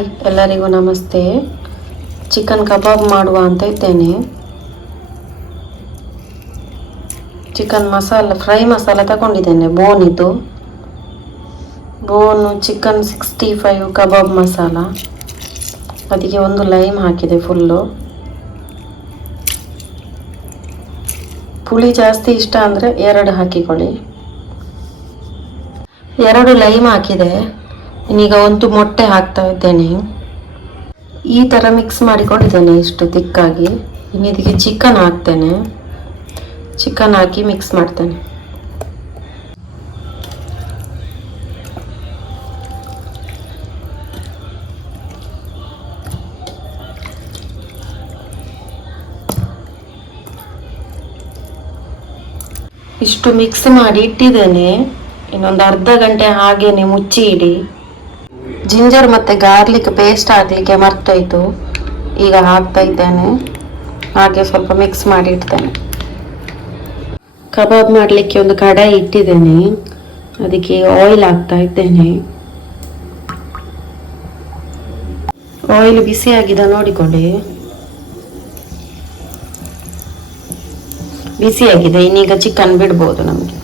ಎಲ್ಲರಿಗೂ ನಮಸ್ತೆ. ಚಿಕನ್ ಕಬಾಬ್ ಮಾಡುವ ಅಂತ ಇದ್ದೇನೆ. ಚಿಕನ್ ಮಸಾಲ ಫ್ರೈ ಮಸಾಲ ತಗೊಂಡಿದ್ದೇನೆ. ಬೋನು ಚಿಕನ್ 65 ಕಬಾಬ್ ಮಸಾಲ. ಅದಕ್ಕೆ ಒಂದು ಲೈಮ್ ಹಾಕಿದೆ ಫುಲ್ಲು. ಪುಳಿ ಜಾಸ್ತಿ ಇಷ್ಟ ಅಂದರೆ 2 ಹಾಕಿಕೊಳ್ಳಿ. 2 ಲೈಮ್ ಹಾಕಿದೆ. ಇನ್ನೀಗ ಒಂದು ಮೊಟ್ಟೆ ಹಾಕ್ತಾ ಇದ್ದೇನೆ. ಈ ಥರ ಮಿಕ್ಸ್ ಮಾಡಿಕೊಂಡಿದ್ದೇನೆ ಇಷ್ಟು ತಿಕ್ಕಾಗಿ. ಇನ್ನು ಇದಕ್ಕೆ ಚಿಕನ್ ಹಾಕ್ತೇನೆ. ಚಿಕನ್ ಹಾಕಿ ಮಿಕ್ಸ್ ಮಾಡ್ತೇನೆ. ಇಷ್ಟು ಮಿಕ್ಸ್ ಮಾಡಿ ಇಟ್ಟಿದ್ದೇನೆ. ಇನ್ನೊಂದು ಅರ್ಧ ಗಂಟೆ ಹಾಗೇನೆ ಮುಚ್ಚಿ ಇಡಿ. ಜಿಂಜರ್ ಮತ್ತು ಗಾರ್ಲಿಕ್ ಪೇಸ್ಟ್ ಹಾಕಲಿಕ್ಕೆ ಮರ್ತೋಯ್ತು. ಈಗ ಹಾಕ್ತಾ ಇದ್ದೇನೆ. ಹಾಗೆ ಸ್ವಲ್ಪ ಮಿಕ್ಸ್ ಮಾಡಿ ಇಡ್ತೇನೆ. ಕಬಾಬ್ ಮಾಡಲಿಕ್ಕೆ ಒಂದು ಕಡಾಯಿ ಇಟ್ಟಿದ್ದೇನೆ. ಅದಕ್ಕೆ ಆಯಿಲ್ ಹಾಕ್ತಾ ಇದ್ದೇನೆ. ಆಯಿಲ್ ಬಿಸಿಯಾಗಿದೆ ನೋಡಿಕೊಳ್ಳಿ. ಬಿಸಿಯಾಗಿದೆ. ಇನ್ನೀಗ ಚಿಕನ್ ಬಿಡ್ಬೋದು ನಮಗೆ.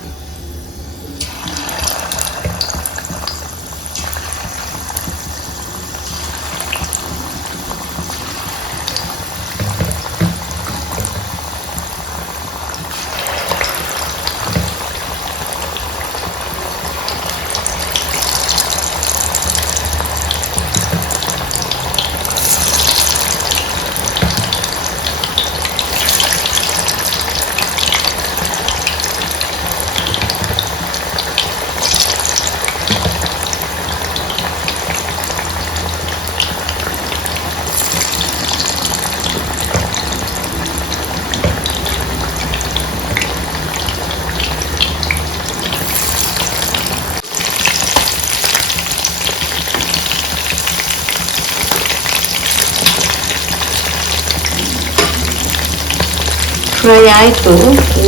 ಫ್ರೈ ಆಯಿತು.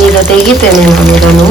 ಈಗ ತೆಗಿತೇನೆ ನಾನು ಇದನ್ನು.